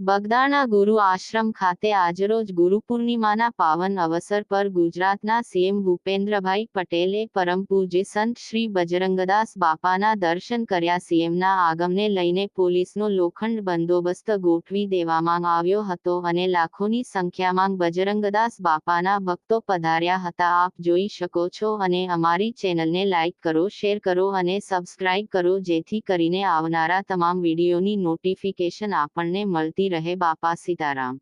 બગદાણા ગુરુ આશ્રમ ખાતે આજરોજ ગુરુપૂર્ણિમાના પાવન અવસર પર ગુજરાતના સીએમ ભૂપેન્દ્રભાઈ પટેલે પરમ પૂજ્ય સંત શ્રી બજરંગદાસ બાપાના દર્શન કર્યા. સીએમના આગમને લઈને પોલીસનો લોખંડ બંદોબસ્ત ગોઠવી દેવામાં આવ્યો હતો અને લાખોની સંખ્યામાં બજરંગદાસ બાપાના ભક્તો પધાર્યા હતા. આપ જોઈ શકો છો અને અમારી ચેનલને લાઇક કરો, શેર કરો અને સબસ્ક્રાઇબ કરો જેથી કરીને આવનારા તમામ વિડીયોની નોટિફિકેશન આપણને મળતી રહે. બાપા સીતારામ.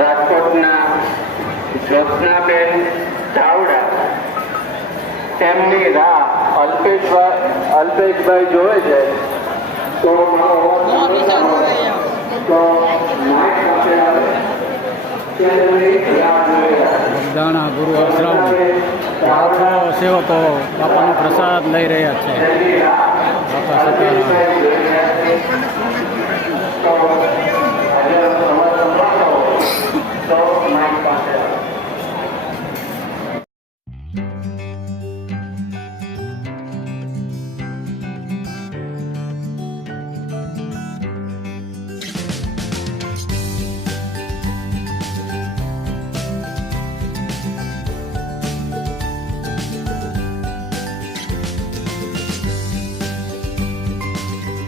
રાજકોટના જ્યોત્સનાબેન ચાવડા તેમની રાહ અલ્પેશભાઈ જોવે છે. તો બગદાણા ગુરુ આશ્રમ લાખો સેવકો બાપાનો પ્રસાદ લઈ રહ્યા છે. બાપા સીતારામ.